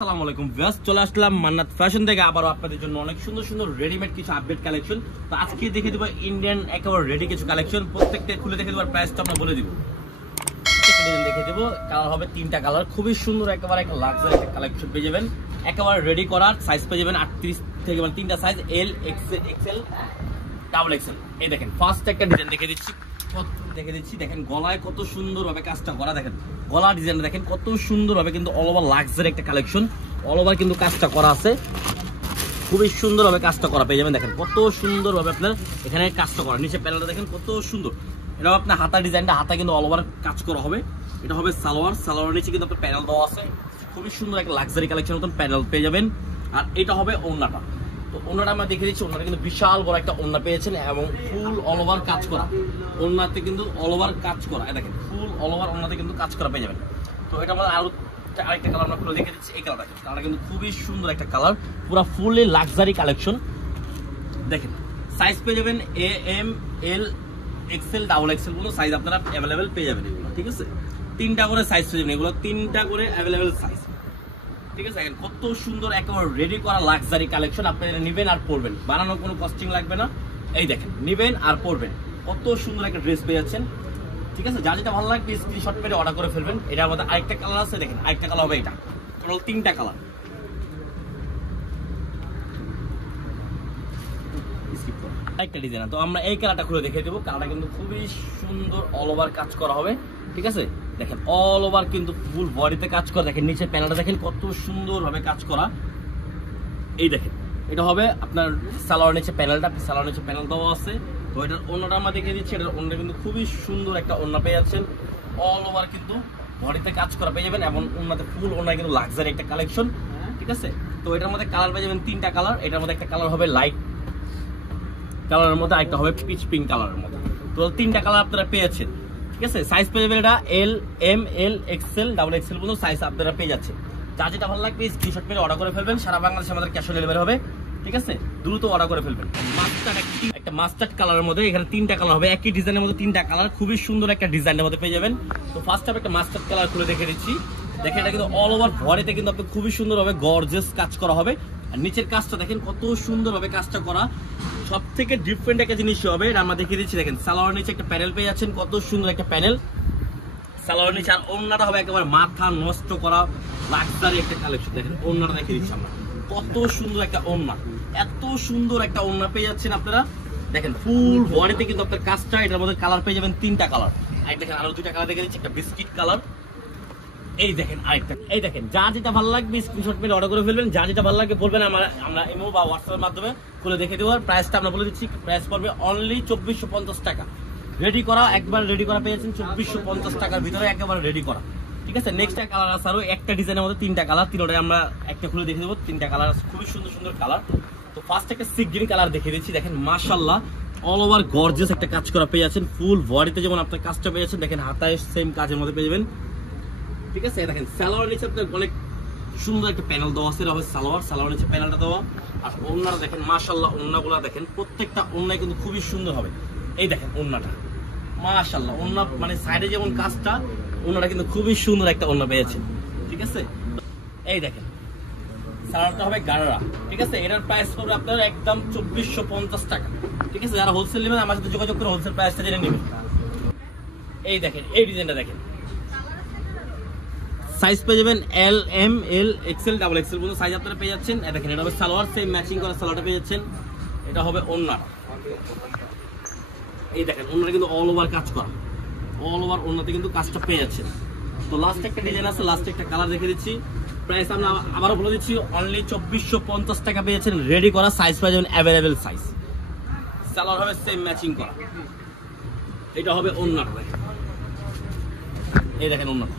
আসসালামু আলাইকুম ভিউয়ার্স, চলে আসলাম মান্নাত ফ্যাশন থেকে আবারও আপনাদের জন্য অনেক সুন্দর সুন্দর রেডিমেড কিছু আপডেট কালেকশন। তো আজকে দেখে দেবো ইন্ডিয়ান একেবারে রেডি কিছু কালেকশন, প্রত্যেকটা খুলে দেখে দেবো, প্রাইসটা আমরা বলে দিব। প্রত্যেকটা ডিজাইন দেখে দেবো, কালার হবে তিনটা কালার, খুবই সুন্দর একেবারে একটা লাক্সারি একটা কালেকশন পেয়ে যাবেন। একেবারে রেডি করার সাইজ পেয়ে যাবেন 38 থেকে মানে তিনটা সাইজ, এল, এক্সেল, ডাবল এক্সেল। এই দেখেন ফার্স্ট একটা ডিজাইন দেখে দিচ্ছি, দেখেন গলায় কত সুন্দর ভাবে কাজটা করা, দেখেন গলা ডিজাইনটা দেখেন কত সুন্দর ভাবে, কিন্তু অল ওভার লাক্সারি একটা কালেকশন, অল ওভার কিন্তু কাজটা করা আছে, খুবই সুন্দর ভাবে কাজটা করা পেয়ে যাবেন। দেখেন কত সুন্দর ভাবে আপনার এখানে কাজটা করা, নিচে প্যানেলটা দেখেন কত সুন্দর। এটা আপনার হাতা ডিজাইনটা, হাতা কিন্তু অল ওভার কাজ করা হবে। এটা হবে সালোয়ার নিচে কিন্তু আপনার প্যানেল দেওয়া আছে, খুবই সুন্দর একটা লাক্সারি কালেকশন মতন প্যানেল পেয়ে যাবেন। আর এটা হবে ওড়নাটা, তো ওড়নাটা আমরা দেখে দিচ্ছি। ওড়নাটা কিন্তু বিশাল বড় একটা ওড়না পেয়েছেন এবং ফুল অল ওভার কাজ করা, ওড়নাতে কিন্তু অল ওভার কাজ করা, দেখেন ফুল অল ওভার ওড়নাতে কিন্তু কাজ করা পেয়ে যাবেন। তো এটা আমাদের আরেকটা কালার আমরা খুলে দেখে দিচ্ছি, এই কালারটা কিন্তু খুবই সুন্দর একটা কালার, পুরো ফুললি লাক্সারি কালেকশন। দেখেন সাইজ পেয়ে যাবেন এ, এম, এল, এক্সেল, ডাবল এক্সেল কোনো সাইজ আপনারা অ্যাভেলেবেল পেয়ে যাবেন এগুলো, ঠিক আছে? তিনটা করে সাইজ পেয়ে যাবেন, এগুলো তিনটা করে অ্যাভেলেবেল সাইজ, ঠিক আছে? কত সুন্দর একেবারে রেডি করা লাক্সারি কালেকশন, আপনারা নেবেন আর পরবেন, বানানোর কোনো কস্টিং লাগবে না। এই দেখেন নেবেন আর পরবেন, কত সুন্দর একটা ড্রেস পেয়ে যাচ্ছেন, ঠিক আছে? যা যেটা ভালো লাগবে স্ক্রিনশট মেরে অর্ডার করে ফেলবেন। এটার মধ্যে আরেকটা কালার আছে, দেখেন আরেকটা কালার হবে, এটা টোটাল তিনটা কালার। আরেকটা ডিজাইন, তো আমরা এই কালারটা খুলে দেখিয়ে দেবো। কালারটা কিন্তু খুবই সুন্দর, অল ওভার কাজ করা হবে, ঠিক আছে? দেখেন অল ওভার কিন্তু ফুল বডিতে কাজ করা, দেখেন নিচে প্যানেলটা দেখেন কত সুন্দর ভাবে কাজ করা। এই দেখেন এটা হবে আপনার সালোয়ার নিচে প্যানেলটা, সালোয়ার নিচে প্যানেল দেওয়া আছে। তো এটার ওড়নাটা আমরা দেখিয়ে দিচ্ছি, এটার ওড়না কিন্তু খুবই সুন্দর একটা ওড়না পেয়ে যাচ্ছেন, অল ওভার কিন্তু বডিতে কাজ করা পেয়ে যাবেন এবং ওড়নাতে ফুল ওড়না কিন্তু লাক্সারি একটা কালেকশন, ঠিক আছে? তো এটার মধ্যে কালার পেয়ে যাবেন তিনটা কালার। এটার মধ্যে একটা কালার হবে লাইট কালারের মধ্যে, আরেকটা হবে পিচ পিঙ্ক কালারের মধ্যে। তো তিনটা কালার আপনারা পেয়েছেন, ঠিক আছে? সাইজ পেয়ে যাবেন এটা এল, এম, এল, এক্সেল, ডাবল এক্সেল পর্যন্ত সাইজ আপনারা পেয়ে যাচ্ছে। যা যেটা ভালো লাগবে স্ক্রিনশট মেরে অর্ডার করে ফেলবেন, সারা বাংলাদেশে আমাদের ক্যাশ অন ডেলিভারি হবে, ঠিক আছে? দ্রুত অর্ডার করে ফেলবেন। একটা মাস্টার্ড কালারের মধ্যে, এখানে তিনটা কালার হবে, একই ডিজাইনের মধ্যে তিনটা কালার, খুবই সুন্দর একটা ডিজাইনের মধ্যে পেয়ে যাবেন। তো ফার্স্ট হবে একটা মাস্টার্ড কালার খুলে দেখে দিচ্ছি, দেখেন এটা কিন্তু অল ওভার বডিতে কিন্তু আপনি খুবই সুন্দর হবে গর্জিয়াস কাজ করা হবে। আর নিচের কাজটা দেখেন কত সুন্দর ভাবে কাজটা করা, সব থেকে ডিফারেন্ট একটা জিনিস হবে, এটা আমরা দেখিয়ে দিচ্ছি। দেখেন সালোয়ার নিচে একটা প্যানেল পেয়ে যাচ্ছেন, কত সুন্দর একটা প্যানেল সালোয়ার নিচে। আর ওড়নাটা হবে একেবারে মাথা নষ্ট করা লাক্সারি একটা কালেকশন। দেখেন ওড়নাটা দেখিয়ে দিচ্ছি আমরা, কত সুন্দর একটা ওড়না, এত সুন্দর একটা ওড়না পেয়ে যাচ্ছেন আপনারা। দেখেন ফুল বডিতে কিন্তু আপনার কাজটা, এটার মধ্যে কালার পেয়ে যাবেন তিনটা কালার। আর দেখেন আরো দুইটা কালার দেখে দিচ্ছি, একটা বিস্কিট কালার, এই দেখেন আরেকটা। এই দেখেন যা যেটা ভালো লাগবে স্ক্রিনশট মেরে অর্ডার করে ফেলবেন, যা যেটা ভালো লাগবে বলবেন, আমরা ইমো বা হোয়াটসঅ্যাপের মাধ্যমে খুলে দেখে দেবো। আর প্রাইসটা আমরা বলে দিচ্ছি, প্রাইস পড়বে অনলি 2450 টাকা। রেডি করা, একবার রেডি করা পেয়েছেন 2450 টাকার ভিতরে, একেবারে রেডি করা, ঠিক আছে? নেক্সট কালার আছে আরো একটা ডিজাইনের মধ্যে তিনটা কালার, তিনটাই আমরা একটা খুলে দেখে দেবো। তিনটা কালার খুবই সুন্দর সুন্দর কালার। তো ফার্স্ট একটা সি গ্রিন কালার দেখে দিচ্ছি, দেখেন মাশাআল্লাহ অল ওভার গর্জিয়াস একটা কাজ করা পেয়ে যাচ্ছেন, ফুল বডিতে যেমন আপনার কাজটা পেয়ে যাচ্ছেন, দেখেন হাতায় সেম কাজের মধ্যে পেয়ে যাবেন, ঠিক আছে? দেখেন সালোয়ার নিচে আপনার অনেক সুন্দর একটা প্যানেল দেওয়া আছে, এটা হবে সালোয়ার নিচে প্যানেলটা দেওয়া। আর ওড়নাটা দেখেন মাশাআল্লাহ, ওড়নাগুলো দেখেন প্রত্যেকটা ওড়নায় কিন্তু খুবই সুন্দর হবে। এই দেখেন ওড়নাটা মাশাআল্লাহ, ওড়না মানে সাইডে যেমন কাজটা, ওড়নাটা কিন্তু খুবই সুন্দর একটা ওড়না পেয়েছে, ঠিক আছে? এই দেখেন সালোয়ারটা হবে গাড়া, ঠিক আছে? এটার প্রাইস পড়বে আপনার একদম 2450 টাকা, ঠিক আছে? যারা হোলসেল নেবেন আমার সাথে যোগাযোগ করে হোলসেল প্রাইসটা জেনে নেবেন। এই দেখেন এই ডিজাইনটা দেখেন, সাইজ পেয়ে যাবেন এল, এম, এল, এক্সেল, ডাবল এক্সেল পর্যন্ত সাইজ আপনারা পেয়ে যাচ্ছেন। দেখেন এটা হবে সালোয়ার, সেম ম্যাচিং করা সালোয়ারটা পেয়ে যাচ্ছেন। এটা হবে ওড়না, এই দেখেন ওড়নাটা কিন্তু অল ওভার কাজ করা, অল ওভার ওড়নাতে কিন্তু কাজটা পেয়ে যাচ্ছেন। তো লাস্ট একটা ডিজাইন আছে, লাস্ট একটা কালার দেখে দিচ্ছি। প্রাইস আমরা আবারও বলে দিচ্ছি অনলি 2450 টাকা পেয়েছেন, রেডি করা, সাইজ পেয়ে যাবেন অ্যাভেলেবেল সাইজ। সালোয়ার হবে সেম ম্যাচিং করা, এটা হবে ওড়নাটা, এই দেখেন ওড়নাটা